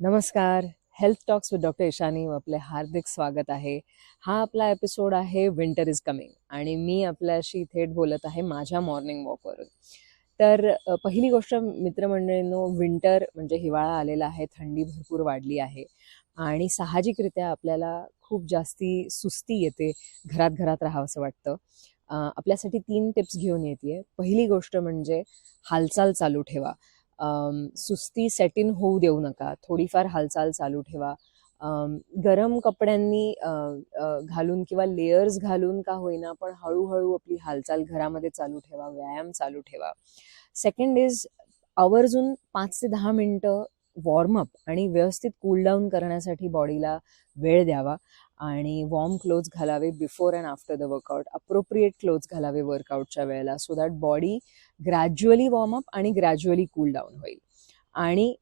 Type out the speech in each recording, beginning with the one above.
नमस्कार. Health talks with doctor Ishani आपले हार्दिक स्वागत आहे. हा आपला एपिसोड आहे विंटर इज कमिंग आणि मी आपल्याशी थेट बोलत आहे माझ्या मॉर्निंग वॉकवरून. तर पहिली गोष्ट मित्रमंडळींनो, विंटर म्हणजे हिवाळा आलेला आहे, थंडी भरपूर वाढली आहे आणि साहजिकरित्या आपल्याला खूप जास्ती सुस्ती येते, घरात घरात राहावंसं वाटतं. आपल्यासाठी 3 टिप्स घेऊन येते. पहिली गोष्ट म्हणजे हालचाल चालू ठेवा. सुस्ती सेट इन होऊ देऊ नका. थोडीफार हालचाल चालू ठेवा. गरम कपड्यांनी घालून किंवा लेयर्स घालून का होईना, पण हळूहळू आपली हालचाल घरामध्ये चालू ठेवा, व्यायाम चालू ठेवा. सेकंड इज आवर्जून 5 ते 10 मिनिटं वॉर्मअप आणि व्यवस्थित कूल डाऊन करण्यासाठी बॉडीला वेळ द्यावा आणि वॉर्म क्लोथ्स घालावे before and after the workout. Appropriate clothes घालावे वर्कआउटच्या वेळेला, so that body gradually warm up आणि ग्रॅज्युअली कूल डाऊन होईल आणि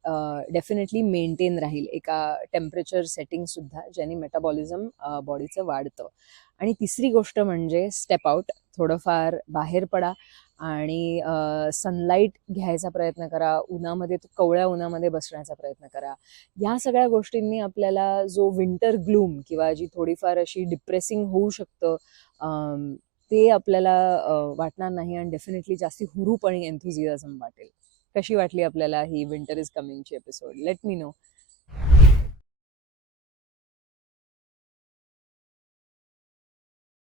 डेफिनेटली मेंटेन राहील एका टेम्परेचर सेटिंगसुद्धा, ज्याने मेटाबॉलिझम बॉडीचं वाढतं. आणि तिसरी गोष्ट म्हणजे स्टेप आउट. थोडंफार बाहेर पडा आणि सनलाईट घ्यायचा प्रयत्न करा. उन्हामध्ये, कवळ्या उन्हामध्ये बसण्याचा प्रयत्न करा. या सगळ्या गोष्टींनी आपल्याला जो विंटर ग्लूम किंवा जी थोडीफार अशी डिप्रेसिंग होऊ शकतं, ते आपल्याला वाटणार नाही आणि डेफिनेटली जास्ती हुरूप आणि एन्थुझियाझम वाटेल. कशी वाटली आपल्याला ही विंटर इज कमिंगची एपिसोड? Let me no.